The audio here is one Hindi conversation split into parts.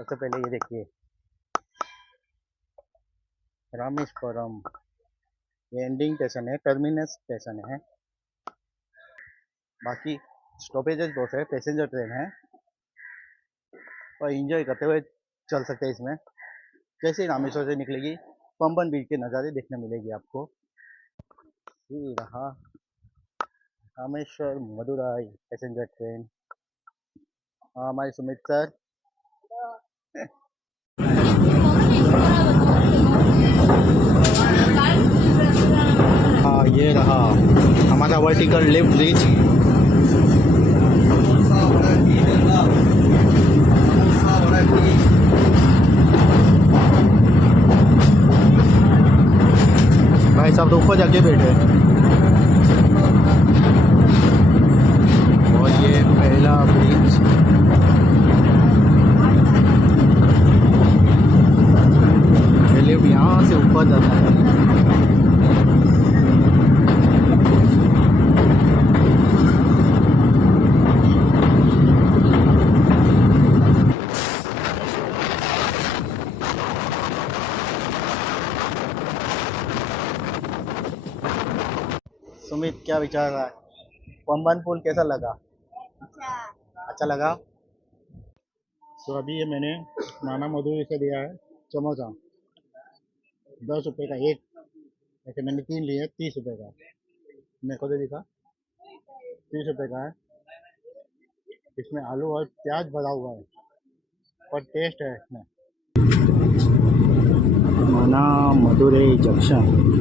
सबसे पहले ये देखिए रामेश्वरम। ये एंडिंग स्टेशन है, टर्मिनस स्टेशन है। बाकी स्टॉपेजेस बहुत है, पैसेंजर ट्रेन है और एंजॉय करते हुए चल सकते हैं इसमें। जैसे ही रामेश्वर से निकलेगी पंबन बीच के नज़ारे देखने मिलेगी आपको। ये रहा रामेश्वर मदुराई पैसेंजर ट्रेन। हाँ, हमारे सुमित सर। हाँ, ये रहा हमारा वर्टिकल लिफ्ट ब्रिज। भाई साहब तो ऊपर जाके बैठे और ये पहला ब्रिज। ये लिफ्ट यहाँ से ऊपर जाता है। सुमित क्या विचार रहा है? पंबन पुल कैसा लगा? अच्छा लगा। तो अभी ये मैंने नाना मधुरी से लिया है समोसा, 10 रुपये का एक। ऐसे मैंने 3 लिए, 30 रुपये का। मेरे को तो दिखा 30 रुपये का है। इसमें आलू और प्याज भरा हुआ है और टेस्ट है इसमें। नाना मधुरई जंक्शन।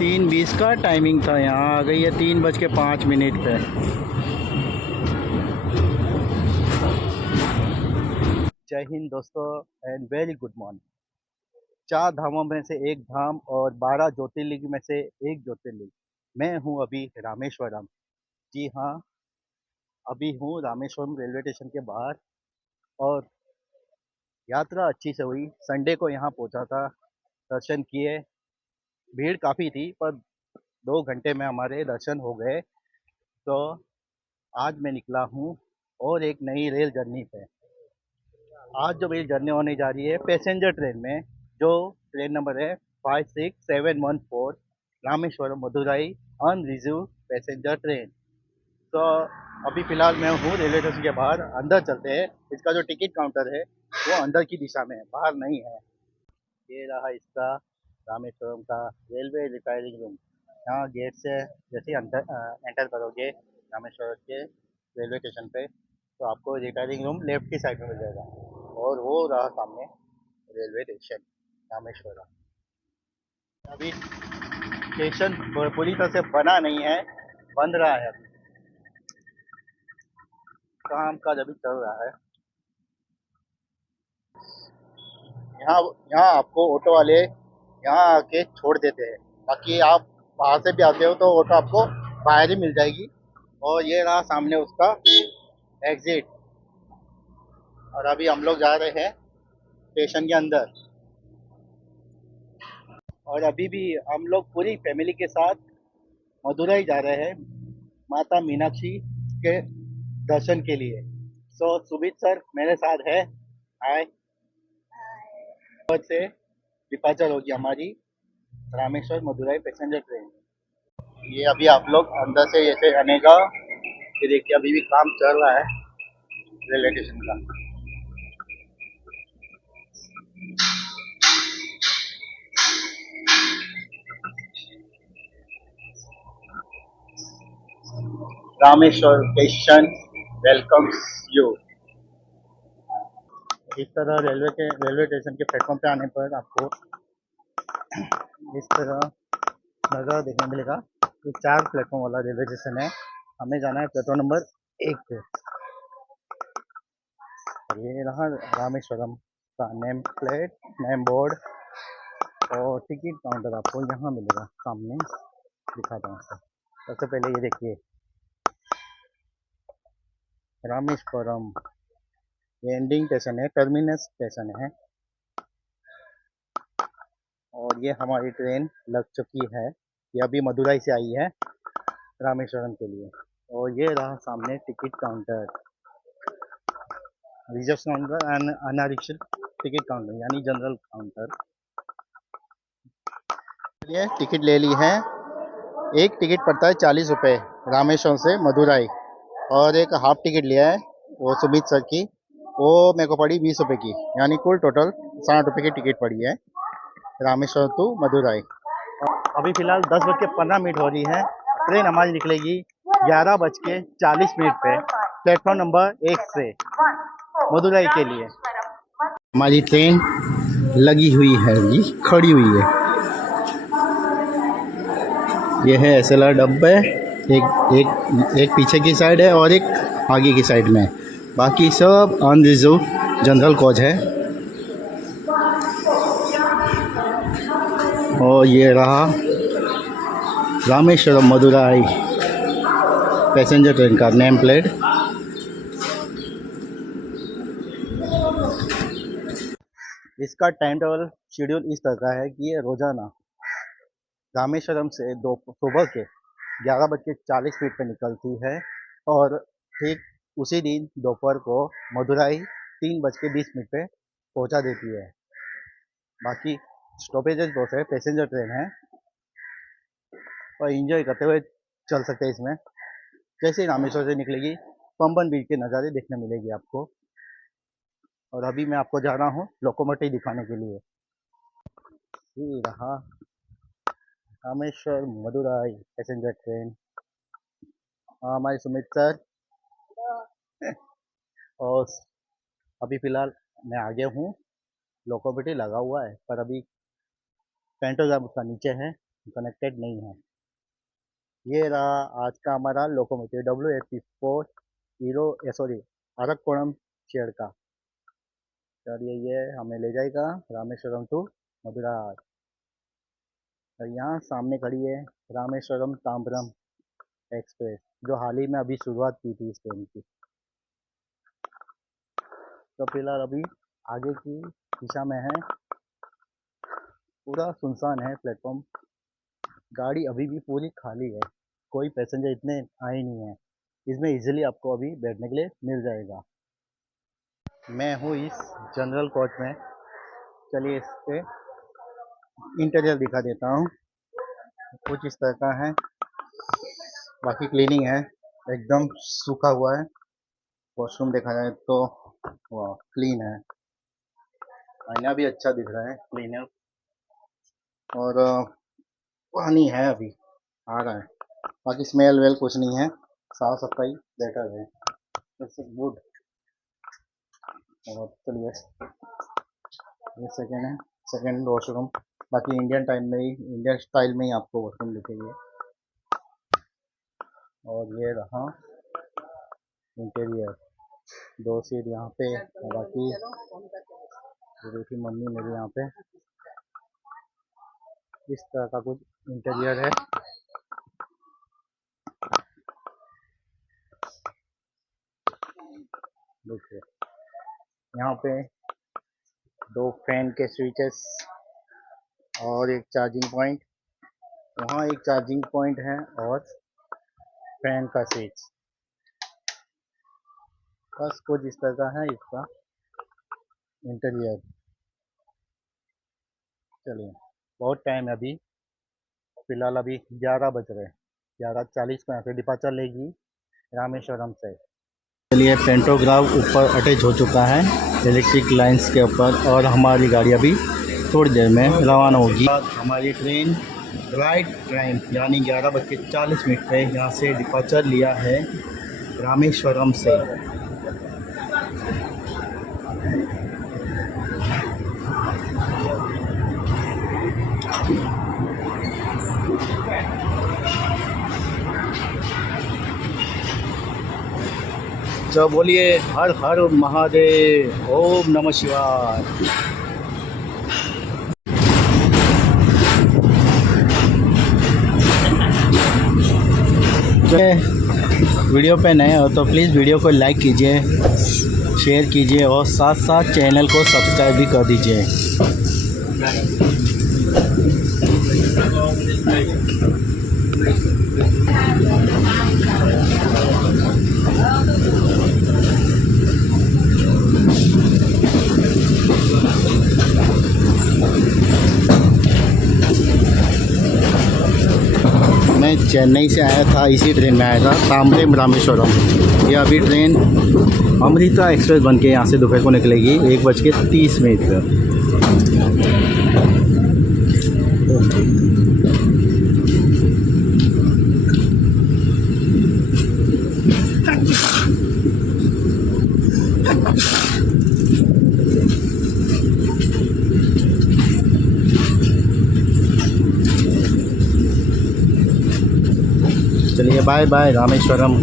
3:20 का टाइमिंग था, यहाँ आ गई है 3:05 पे। जय हिंद दोस्तों एंड वेरी गुड मॉर्निंग। 4 धामों में से एक धाम और 12 ज्योतिर्लिंग में से एक ज्योतिर्लिंग। मैं हूँ अभी रामेश्वरम। जी हाँ, अभी हूँ रामेश्वरम रेलवे स्टेशन के बाहर और यात्रा अच्छी से हुई। संडे को यहाँ पहुँचा था, दर्शन किए। भीड़ काफ़ी थी पर 2 घंटे में हमारे दर्शन हो गए। तो आज मैं निकला हूँ और एक नई रेल जर्नी पे। आज जो मेरी जर्नी होने जा रही है पैसेंजर ट्रेन में, जो ट्रेन नंबर है 56714 Rameswaram Madurai unreserved passenger train. तो अभी फ़िलहाल मैं हूँ रेलवे स्टेशन के बाहर। अंदर चलते हैं। इसका जो टिकट काउंटर है वो अंदर की दिशा में है, बाहर नहीं है। ये रहा इसका रामेश्वरम का रेलवे रिपेयरिंग रूम। यहाँ गेट से जैसे ही एंटर करोगे रामेश्वरम के रेलवे स्टेशन पे तो आपको रिपेयरिंग रूम लेफ्ट की साइड में मिल जाएगा और वो रहा सामने रेलवे स्टेशन रामेश्वरम। अभी स्टेशन पूरी तरह से बना नहीं है, बन रहा है अभी, काम काज अभी चल रहा है। यहाँ यहाँ आपको ऑटो वाले यहाँ आके छोड़ देते हैं, बाकी आप बाहर से भी आते हो तो ऑटो आपको बाहर ही मिल जाएगी। और ये रहा सामने उसका एग्जिट। और अभी हम लोग जा रहे हैं स्टेशन के अंदर और अभी भी हम लोग पूरी फैमिली के साथ मदुरई जा रहे हैं माता मीनाक्षी के दर्शन के लिए। सो सुमित सर मेरे साथ है। हाय। से डिपार्चर होगी हमारी रामेश्वर मदुरई पैसेंजर ट्रेन। ये अभी आप लोग अंदर से ऐसे आनेगा। ये देखिए अभी भी काम चल रहा है रेलवे स्टेशन का। Rameshwar station welcomes you. इस तरह रेलवे स्टेशन के प्लेटफॉर्म पे आने पर आपको इस तरह नज़ारा देखने मिलेगा। ये 4 प्लेटफॉर्म वाला रेलवे स्टेशन है। हमें जाना है प्लेटफॉर्म नंबर 1 पे। ये रहा रामेश्वरम का नेम प्लेट, नेम बोर्ड और टिकट काउंटर आपको यहाँ मिलेगा। सामने दिखाता हूँ आपको। सबसे पहले ये देखिए रामेश्वरम। ये एंडिंग स्टेशन है, टर्मिनस स्टेशन है। और ये हमारी ट्रेन लग चुकी है। ये अभी मदुरई से आई है रामेश्वरम के लिए। और ये रहा सामने ticket counter, reserve counter and अनारक्षित टिकट काउंटर यानी जनरल काउंटर। ये टिकट ले ली है। एक टिकट पड़ता है 40 रुपये रामेश्वरम से मदुरई। और एक हाफ टिकट लिया है वो सुमित सर की, वो मेरे को पड़ी 20 रुपये की, यानी कुल टोटल 60 रुपये की टिकट पड़ी है रामेश्वरम टू मदुरई। अभी फ़िलहाल 10:15 हो रही है। ट्रेन हमारी निकलेगी 11:40 पे प्लेटफॉर्म नंबर 1 से मदुरई के लिए। हमारी ट्रेन लगी हुई है, अभी खड़ी हुई है। ये है SLR डब्बे, एक पीछे की साइड है और एक आगे की साइड में। बाकी सब अनरिजर्व जनरल कोच है। और ये रहा रामेश्वरम मदुरई पैसेंजर ट्रेन का नेम प्लेट। इसका टाइम टेबल शेड्यूल इस तरह का है कि ये रोज़ाना रामेश्वरम से सुबह के 11:40 पर निकलती है और ठीक उसी दिन दोपहर को मदुरई 3:20 पे पहुंचा देती है। बाकी स्टॉपेजेज बहुत है, पैसेंजर ट्रेन है और एंजॉय करते हुए चल सकते हैं इसमें। जैसे ही रामेश्वर से निकलेगी पंबन बीच के नज़ारे देखने मिलेगी आपको। और अभी मैं आपको जा रहा हूँ लोकोमोटिव दिखाने के लिए। ये रहा रामेश्वर मदुरई पैसेंजर ट्रेन। हमारे सुमित सर और अभी फ़िलहाल मैं आगे हूँ, लोकोमोटिव लगा हुआ है पर अभी पेंटोग्राफ उसका नीचे है, कनेक्टेड नहीं है। ये रहा आज का हमारा लोकोमोटिव WFP4 अरक्कोणम शेयर का। चलिए ये हमें ले जाएगा रामेश्वरम टू मदुरई। और यहाँ सामने खड़ी है रामेश्वरम तांबरम एक्सप्रेस, जो हाल ही में अभी शुरुआत की थी इस ट्रेन की। तो फिलहाल अभी आगे की दिशा में है, पूरा सुनसान है प्लेटफॉर्म। गाड़ी अभी भी पूरी खाली है, कोई पैसेंजर इतने आए नहीं है। इसमें इजीली आपको अभी बैठने के लिए मिल जाएगा। मैं हूँ इस जनरल कोच में। चलिए इस पे इंटीरियर दिखा देता हूँ। कुछ इस तरह का है, बाकी क्लीनिंग है, एकदम सूखा हुआ है। वॉशरूम देखा जाए तो वाह क्लीन है, आईना भी अच्छा दिख रहा है, क्लीन है। और पानी है अभी आ रहा है, बाकी स्मेल वेल कुछ नहीं है, साफ सफाई बेटर है, गुड। और चलिए ये सेकेंड है, सेकेंड वॉशरूम। बाकी इंडियन टाइम में ही, इंडियन स्टाइल में ही आपको वॉशरूम दिखेंगे। और ये रहा इंटीरियर, 2 सीट यहाँ पे, बाकी देखिए मम्मी मेरी यहाँ पे। इस तरह का कुछ इंटीरियर है। देखिए यहाँ पे 2 फैन के स्विचेस और एक चार्जिंग पॉइंट, वहाँ एक चार्जिंग पॉइंट है और फैन का स्विच। बस कुछ इस तरह का है इसका इंटीरियर। चलिए बहुत टाइम है अभी, फ़िलहाल अभी 11 बज रहे हैं, 11:40 को यहाँ से डिपार्चर लेगी रामेश्वरम से। चलिए पेंटोग्राफ ऊपर अटैच हो चुका है इलेक्ट्रिक लाइंस के ऊपर, और हमारी गाड़ी अभी थोड़ी देर में रवाना होगी। हमारी ट्रेन राइट टाइम यानी 11:40 पे यहाँ से डिपार्चर लिया है रामेश्वरम से। तो बोलिए हर हर महादेव, ओम नमः शिवाय। वीडियो पे नए हो तो प्लीज़ वीडियो को लाइक कीजिए, शेयर कीजिए और साथ साथ चैनल को सब्सक्राइब भी कर दीजिए। मैं चेन्नई से आया था, इसी ट्रेन में आया था, तांबरम रामेश्वरम। ये अभी ट्रेन अमृता एक्सप्रेस बन के यहाँ से दोपहर को निकलेगी 1:30 पर। चलिए बाय बाय रामेश्वरम।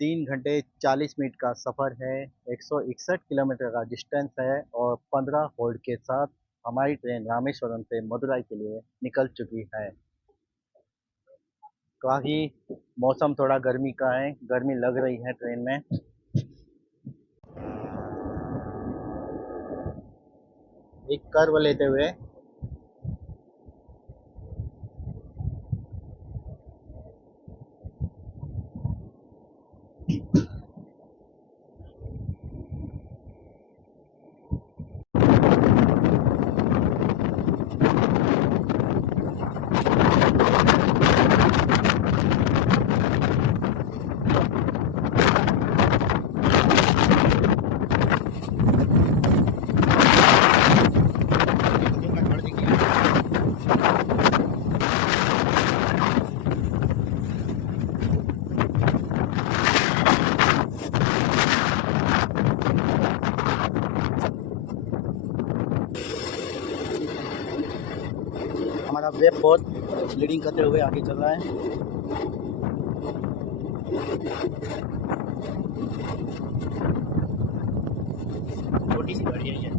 3 घंटे 40 मिनट का सफ़र है, 161 किलोमीटर का डिस्टेंस है और 15 होल्ड के साथ हमारी ट्रेन रामेश्वरम से मदुराई के लिए निकल चुकी है। काफ़ी मौसम थोड़ा गर्मी का है, गर्मी लग रही है ट्रेन में। एक कर्व लेते हुए हमारा वेब पोर्ट लीडिंग करते हुए आगे चल रहा है। छोटी सी गाड़ी है ये।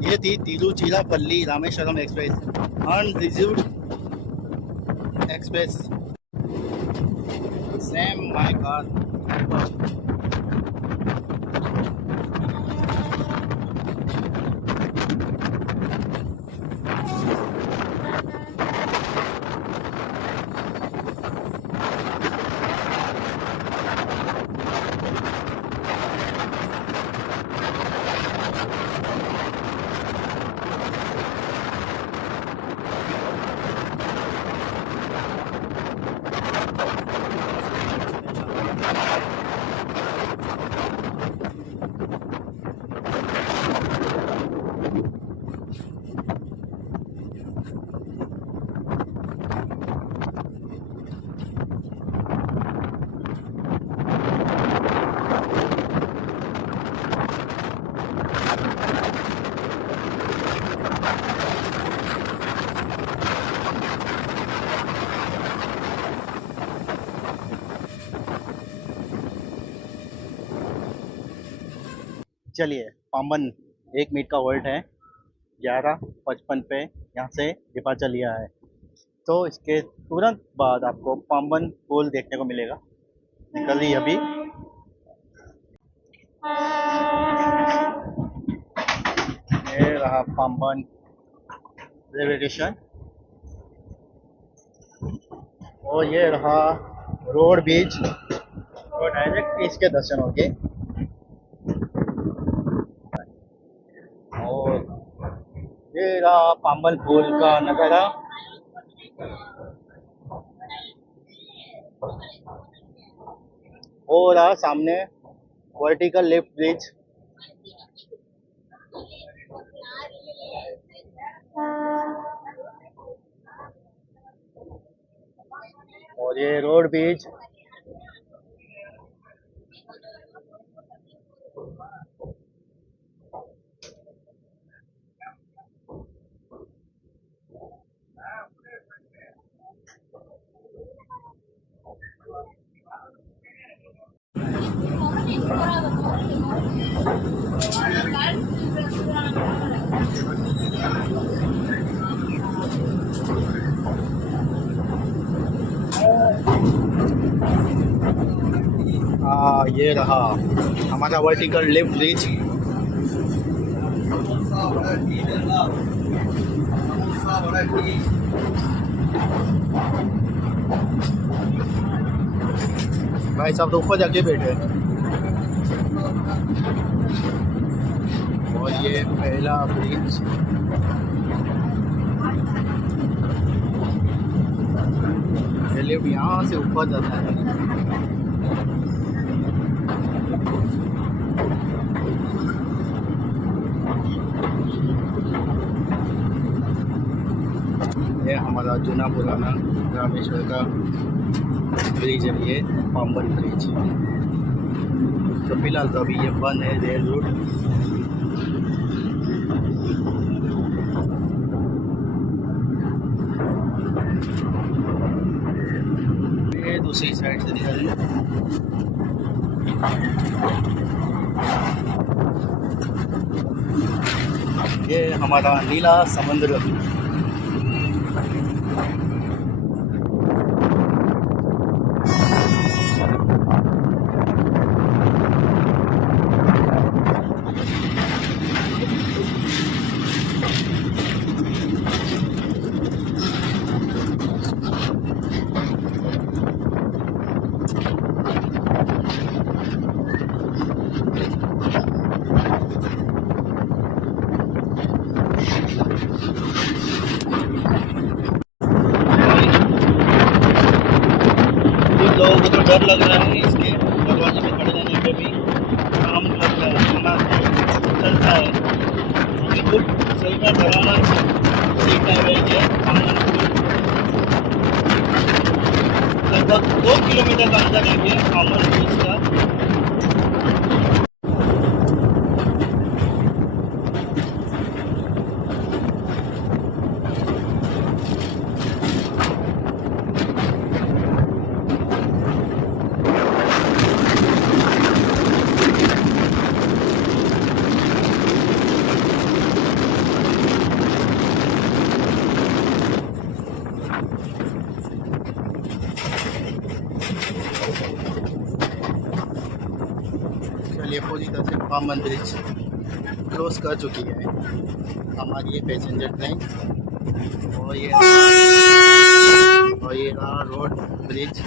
ये थी Tiruchirappalli Rameswaram express, unreserved express. Same my car. चलिए पाम्बन 1 मिनट का होल्ड है, 11:55 पे यहाँ से डिपार्चर लिया है। तो इसके तुरंत बाद आपको पाम्बन पुल देखने को मिलेगा, निकल रही अभी। ये रहा पाम्बन रेलवे स्टेशन और ये रहा रोड बीच और डायरेक्ट इसके दर्शन हो गए। और ये रहा पाम्बन पुल का नज़ारा। और रहा सामने वर्टिकल लिफ्ट ब्रिज। और ये रोड बीच। ये रहा हमारा वर्टिकल लिफ्ट ब्रिज। भाई साहब तो ऊपर जाके बैठे और ये पहला ब्रिज। ये लिफ्ट यहाँ से ऊपर जाता है। ये हमारा जूना पुराना रामेश्वर का ब्रिज है, ये पाम्बन ब्रिज। तो फिलहाल तो अभी ये बंद है रेल रूट। ये दूसरी साइड से दिखा रहे हैं। ये हमारा नीला समुद्र। लोगों को तो डर लग रहा है इसके दरवाजे पे खड़े रहने पे भी काम लग रहा है, खाना चलता है। अभी कुछ सही में डराना सीखा है ये पाम्बन पुल। लगभग 2 किलोमीटर का अंदर है ये पाम्बन ब्रिज का। चलिए पूरी तरह से पाम्बन ब्रिज क्लोज कर चुकी है हमारी ये पैसेंजर ट्रेन। और ये रहा रोड ब्रिज।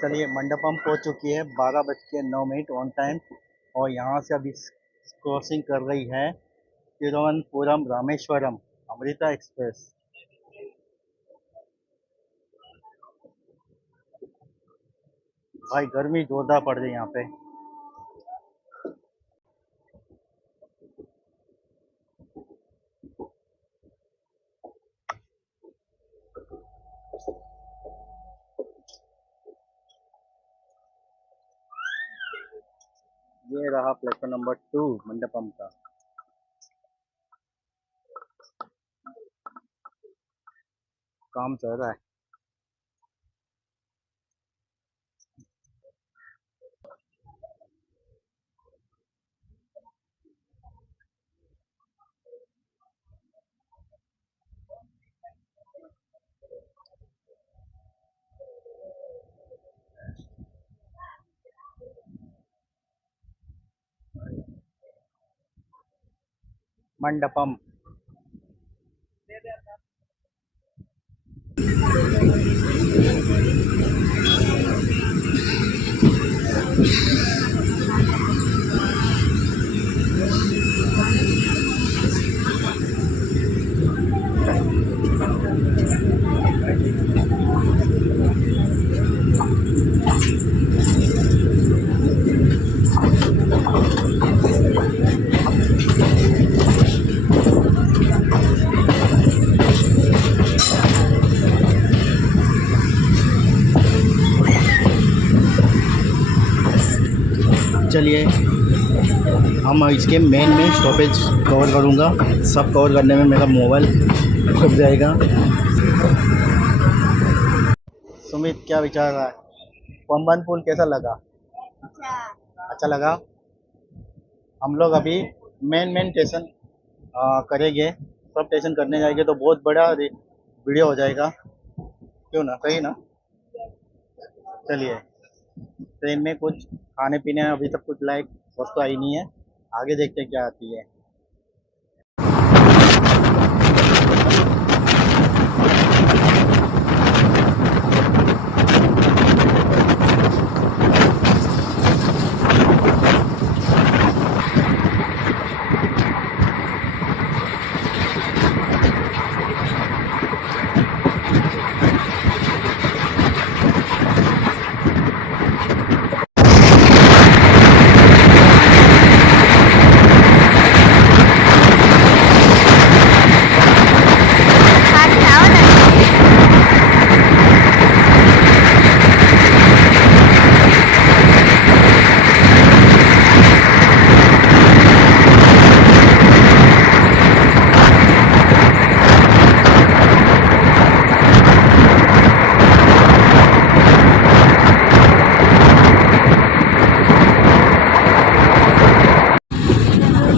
चलिए मंडपम पहुंच चुकी है 12:09 ऑन टाइम। और यहाँ से अभी क्रॉसिंग कर रही है तिरुवनंतपुरम रामेश्वरम अमृता एक्सप्रेस। भाई गर्मी जोरदार पड़ रही है यहाँ पे। ये रहा प्लेटफॉर्म नंबर 2 मंडपम का। काम चल रहा है। मंडपम चलिए हम इसके मेन में स्टॉपेज कवर करूँगा। सब कवर करने में मेरा मोबाइल खप जाएगा। सुमित क्या विचार रहा है? पंबन पुल कैसा लगा? अच्छा लगा। हम लोग अभी मेन स्टेशन करेंगे। सब स्टेशन करने जाएंगे तो बहुत बड़ा वीडियो हो जाएगा, क्यों ना? सही ना? चलिए ट्रेन में कुछ खाने पीने अभी तक कुछ लायक वस्तु आई नहीं है, आगे देखते हैं क्या आती है।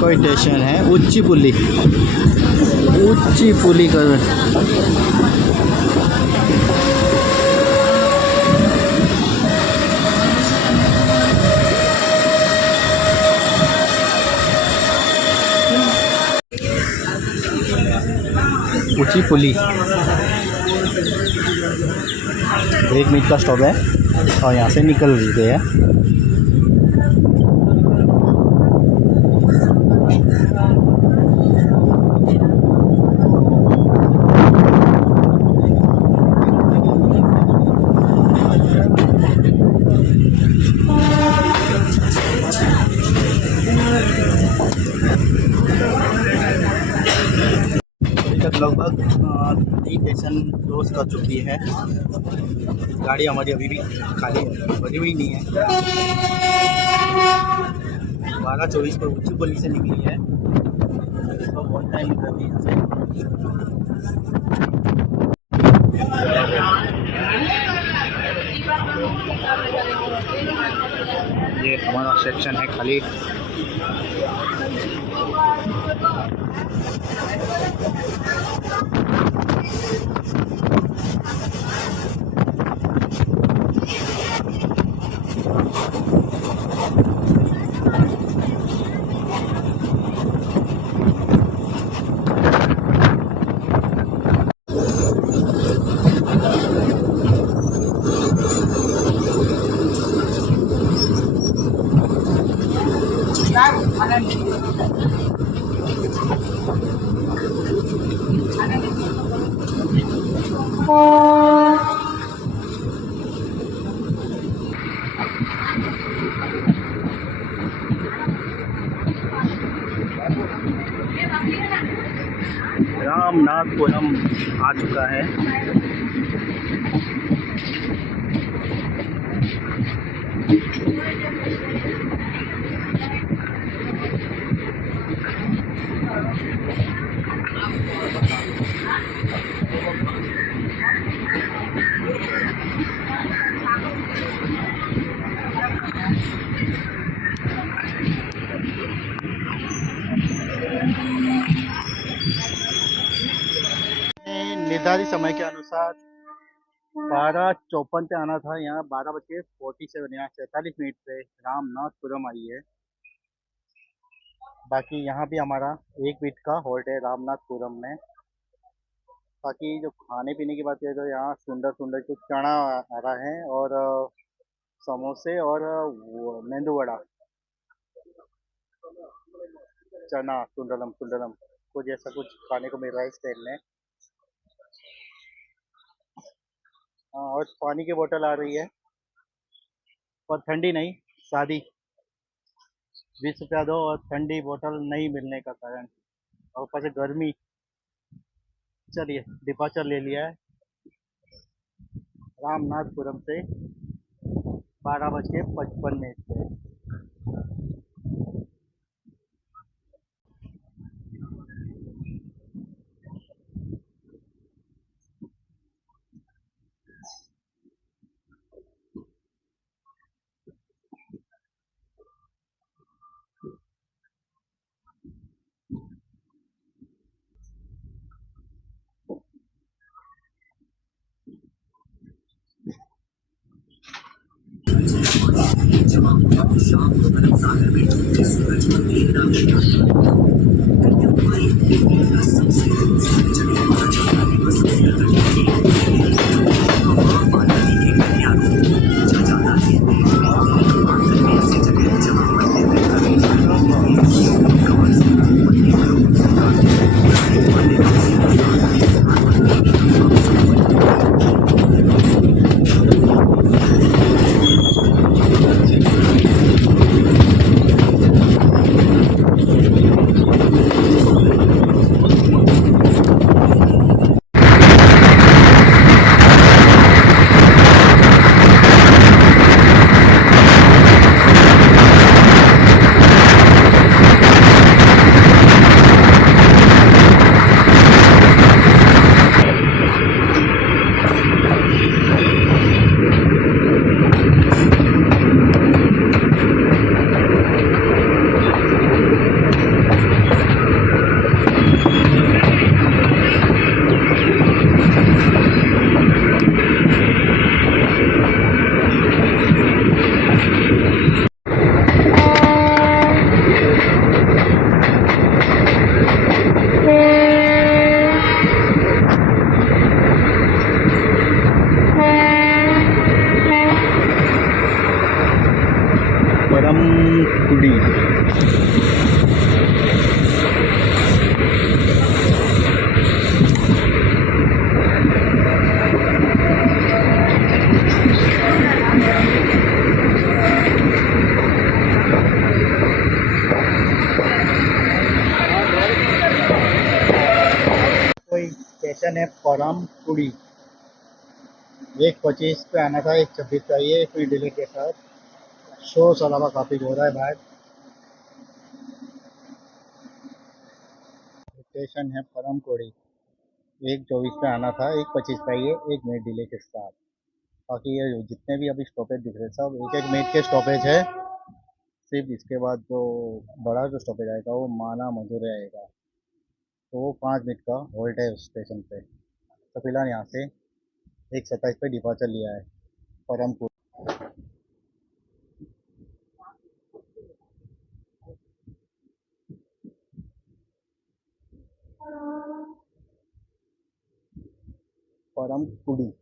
कोई स्टेशन है उच्चीपुली कर उच्चीपुली 1 मिनट का स्टॉप है और यहाँ से निकल रहे हैं। लगभग 3 स्टेशन क्रॉस कर चुकी है। गाड़ी हमारी अभी भी खाली भरी हुई नहीं है। 12:24 पर उच्चीपुली से निकली है तो बहुत टाइम निकलती है। ये हमारा सेक्शन है खाली। रामनाथपुरम आ चुका है। निर्धारित समय के अनुसार 12:54 पे आना था। यहाँ 12:47, यहाँ 47 मिनट पे रामनाथपुरम आई है। बाकी यहाँ भी हमारा 1 मिनट का होल्ड है रामनाथपुरम में। बाकी जो खाने पीने की बात करें तो यहाँ सुंदर सुंदर कुछ चना आ रहा है और समोसे और मेंदू वड़ा, चना सुंदरम सुंदरम कुछ ऐसा कुछ खाने को मिल रहा है इस ट्रेन में। और पानी की बोतल आ रही है, पर ठंडी नहीं, सादी। 20 रुपया दो और ठंडी बोतल नहीं मिलने का कारण, और ऊपर से गर्मी। चलिए डिपार्चर ले लिया है रामनाथपुरम से 12:55 पे। परमकुड़ी कोई स्टेशन है परमकुड़ी। 1:25 पे आना था, 1:26 पे आई है, कोई डिले के साथ। शोर शराबा काफी हो रहा है बाहर। स्टेशन है परमकुड़ी। 1:24 पे आना था, 1:25 पे आई है, 1 मिनट डिले के साथ। बाकी ये जितने भी अभी स्टॉपेज दिख रहे हैं सब 1-1 मिनट के स्टॉपेज है। सिर्फ इसके बाद जो बड़ा जो स्टॉपेज आएगा वो माना मधुरै आएगा, तो वो 5 मिनट का होल्ड है उस स्टेशन पे। तो फिलहाल यहाँ से 1:27 पे डिपार्चर लिया है परमपुर। परमकुड़ी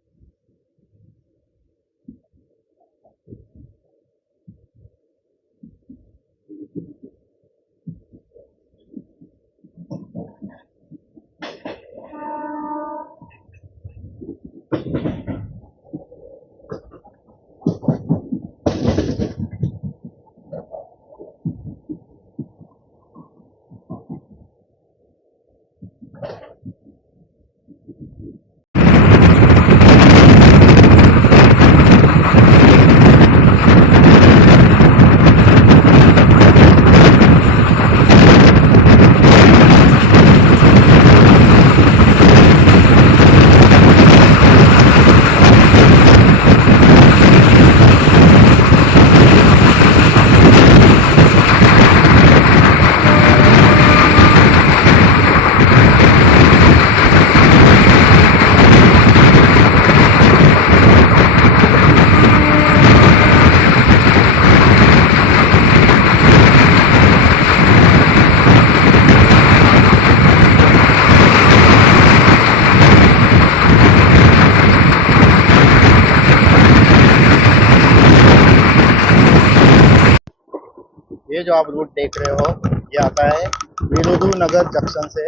ये जो आप रूट देख रहे हो ये आता है विरुधुनगर जंक्शन से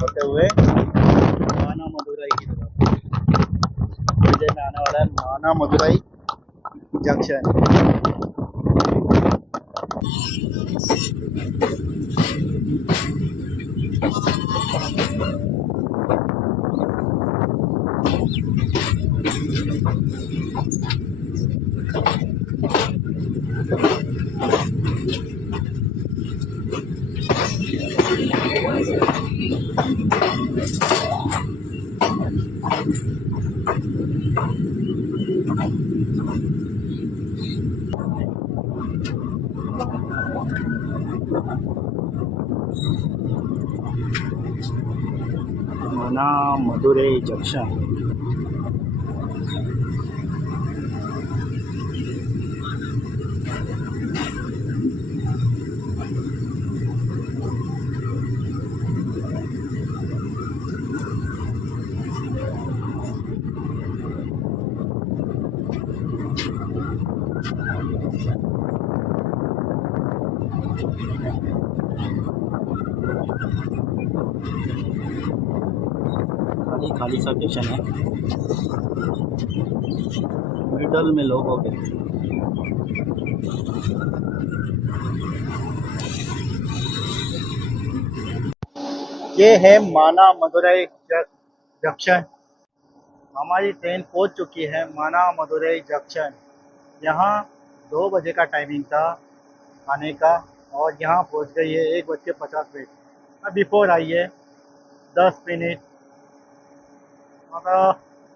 होते हुए माना मदुरई की तरफ। मुझे में आने वाला है माना मदुरई जंक्शन। माना मदुरई जंक्शन। खाली खाली सा स्टेशन है, मिडल में लोग हो गए। ये है माना मदुरई जंक्शन। हमारी ट्रेन पहुंच चुकी है माना मदुरई जंक्शन। यहाँ 2 बजे का टाइमिंग था आने का और यहाँ पहुंच गई है 1:50। अब बिफोर आई है 10 मिनट। और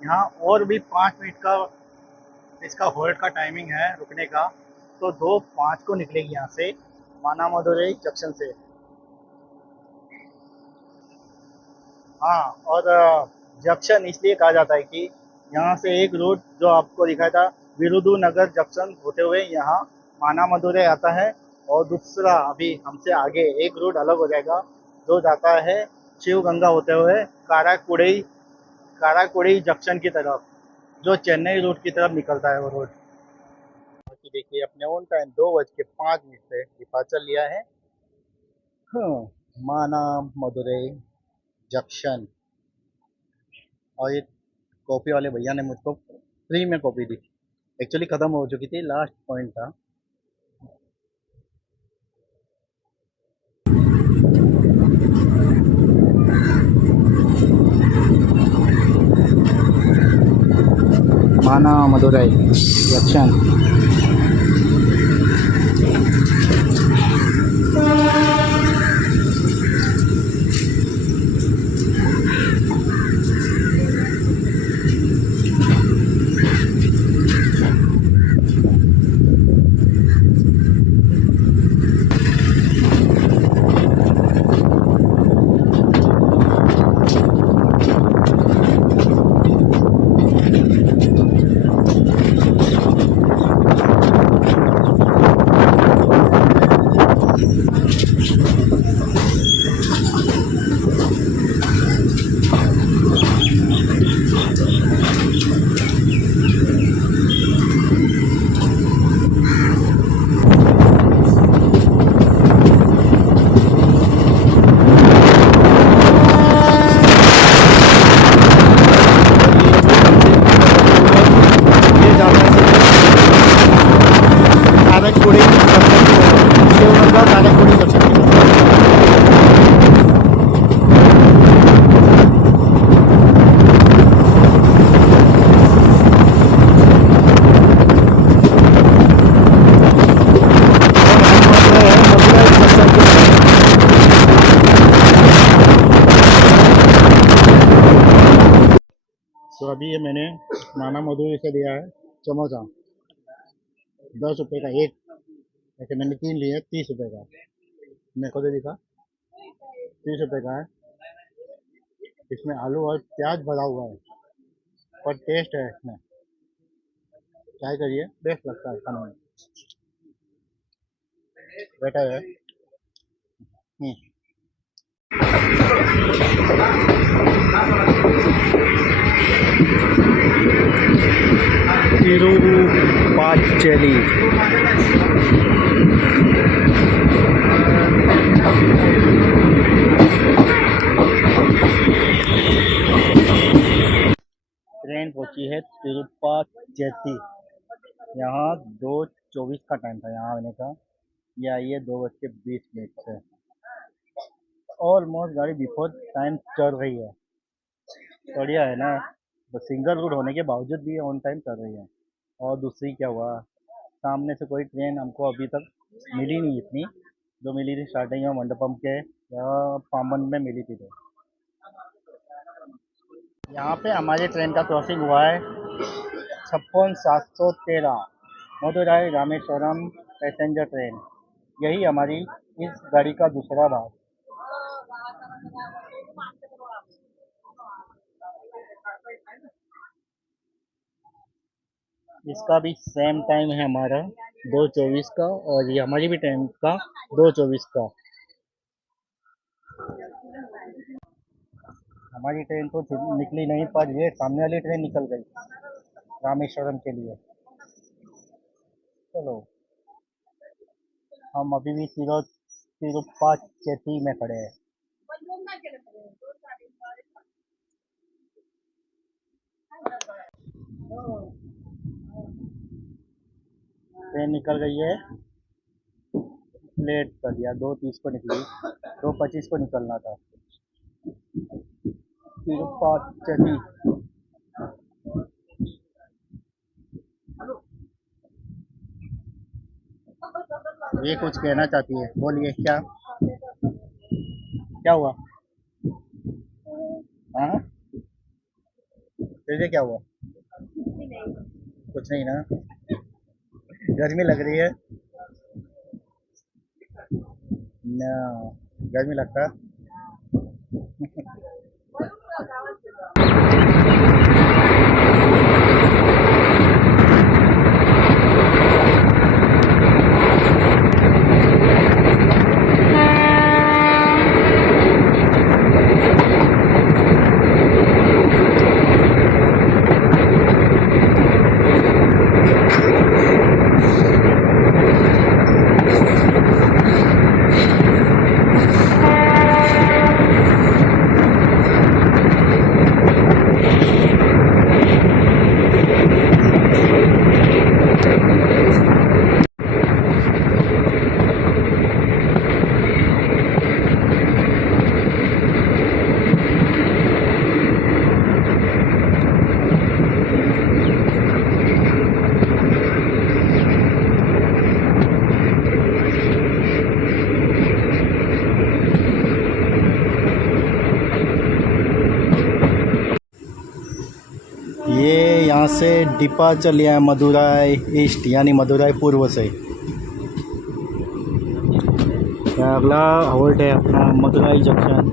यहाँ और भी 5 मिनट का इसका होल्ड का टाइमिंग है रुकने का। तो 2:05 को निकलेगी यहाँ से माना मदुरई जंक्शन से। हाँ, और जंक्शन इसलिए कहा जाता है कि यहाँ से एक रूट जो आपको दिखाया था विरुधुनगर जंक्शन होते हुए यहाँ माना मदुरई आता है, और दूसरा अभी हमसे आगे एक रूट अलग हो जाएगा जो जाता है शिवगंगा होते हुए काराकुड़ी जंक्शन की तरफ, जो चेन्नई रूट की तरफ निकलता है वो रोड। बाकी देखिए अपने ऑन टाइम 2:05 पे डिपार्चर लिया है। हाँ, माना मदुरई जंक्शन। और ये कॉफ़ी वाले भैया ने मुझको फ्री में कॉफ़ी दी। एक्चुअली ख़त्म हो चुकी थी, लास्ट पॉइंट था। माना मदुरई जंक्शन। तो अभी ये मैंने माना मदुरई से लिया है समोसा, 10 रुपये का एक। ऐसे मैंने 3 लिए, 30 रुपये का। मेरे को तो दिखा 30 रुपये का है। इसमें आलू और प्याज भरा हुआ है और टेस्ट है इसमें। ट्राई करिए, बेस्ट लगता है खाने में, बेटर है। तिरुपाचली। है तिरुपति। यहाँ 2:24 का टाइम था यहाँ आने का। ये आई है 2:20 से। ऑलमोस्ट गाड़ी बिफोर टाइम चल रही है। बढ़िया है ना। तो सिंगल रूट होने के बावजूद भी ऑन टाइम चल रही है। और दूसरी क्या हुआ, सामने से कोई ट्रेन हमको अभी तक मिली नहीं। इतनी जो मिली थी स्टार्टिंग में मंडपम के या पामन में मिली थी। तो यहाँ पे हमारी ट्रेन का क्रॉसिंग हुआ है 56,713 मदुराई रामेश्वरम पैसेंजर ट्रेन। यही हमारी इस गाड़ी का दूसरा भाग। इसका भी सेम टाइम है हमारा 2:24 का, और ये हमारी भी टाइम का 2:24 का। हमारी ट्रेन तो निकली नहीं, पर ये सामने वाली ट्रेन निकल गई रामेश्वरम के लिए। चलो, हम अभी भी तिरुपति में खड़े हैं। ट्रेन निकल गई है, लेट कर दिया। 2:30 को निकली, 2:25 को निकलना था। तिरुपति। ये कुछ कहना चाहती है, बोलिए। क्या क्या हुआ? हाँ, फिर क्या हुआ? कुछ नहीं ना। गर्मी लग रही है ना? गर्मी लगता है। ये यहाँ से डिपार्चर लिया है मदुराई ईस्ट यानी मदुराई पूर्व से। अगला होल्ड है अपना मदुराई जंक्शन।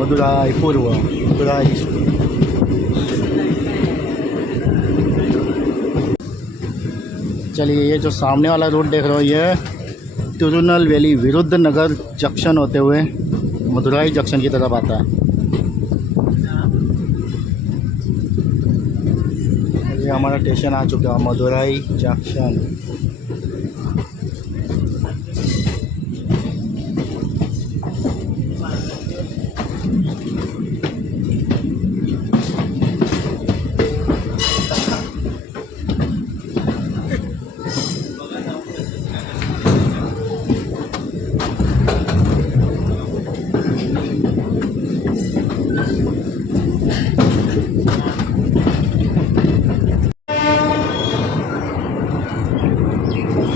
मदुराई पूर्व, मदुराई ईस्ट। चलिए, ये जो सामने वाला रोड देख रहे हो, ये तिरुनेलवेली विरुद्ध नगर जंक्शन होते हुए मदुराई जंक्शन की तरफ आता है। ये हमारा स्टेशन आ चुका है, Madurai junction.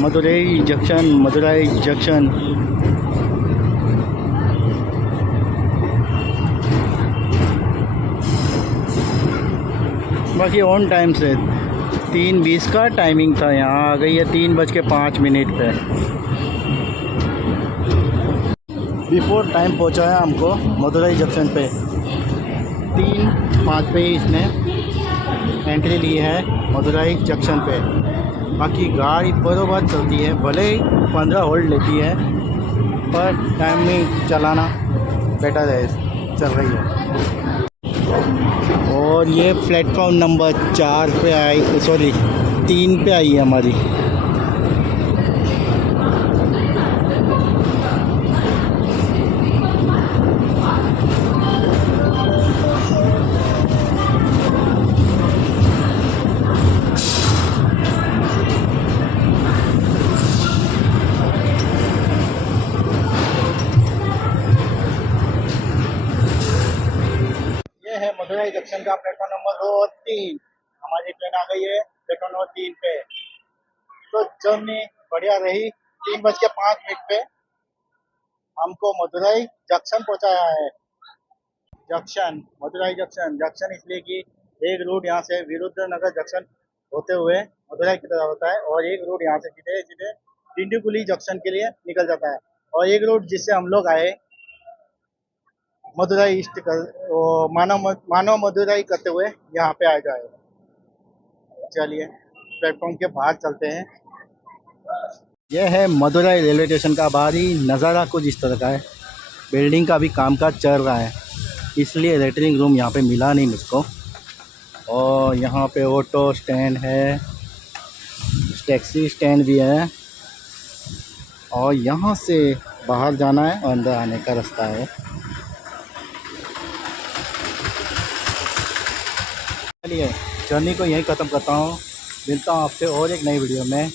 Madurai junction, Madurai junction. बाकी ऑन टाइम से 3:20 का टाइमिंग था। यहाँ आ गई है 3:05 पे। बिफोर टाइम पहुँचा है हमको मदुराई जंक्शन पे। 3:05 पे ही इसने एंट्री ली है मदुराई जंक्शन पे। बाकी गाड़ी बरोबर चलती है, भले ही 15 होल्ड लेती है, पर टाइम में चलाना बेटर है, चल रही है। और ये प्लेटफॉर्म नंबर 4 पे आई, सॉरी 3 पे आई है हमारी। है मदुरई जंक्शन का प्लेटफॉर्म नंबर 2 और 3। हमारी ट्रेन आ गई है प्लेटफॉर्म नंबर 3 पे। तो जर्नी बढ़िया रही। 3:05 पे हमको मदुरई जंक्शन पहुंचाया है। जंक्शन मदुरई जंक्शन जंक्शन इसलिए कि एक रूट यहाँ से विरुद्ध नगर जंक्शन होते हुए मदुरई की तरफ होता है और एक रूट यहाँ से सीधे सीधे डिंडीगुली जंक्शन के लिए निकल जाता है और एक रूट जिससे हम लोग आए मदुरई ईस्ट कर मानव मदुरई करते हुए यहाँ पे आ जाए। चलिए प्लेटफॉर्म के बाहर चलते हैं। यह है मदुरई रेलवे स्टेशन का बाहरी नज़ारा कुछ इस तरह का है। बिल्डिंग का भी कामकाज चल रहा है इसलिए वेटिंग रूम यहाँ पे मिला नहीं मुझको। और यहाँ पे ऑटो स्टैंड है, टैक्सी स्टैंड भी है और यहाँ से बाहर जाना है और अंदर आने का रास्ता है। चलिए जर्नी को यहीं ख़त्म करता हूँ। मिलता हूँ आपसे और एक नई वीडियो में।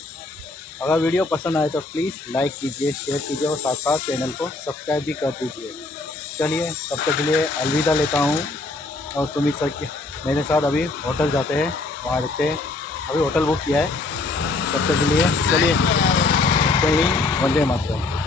अगर वीडियो पसंद आए तो प्लीज़ लाइक कीजिए, शेयर कीजिए और साथ साथ चैनल को सब्सक्राइब भी कर दीजिए। चलिए तब तक के लिए अलविदा लेता हूँ और सुमित सर के मेरे साथ अभी होटल जाते हैं, वहाँ रुकते हैं। अभी होटल बुक किया है। तब तक के लिए चलिए, जय हिंद, वंदे मातरम।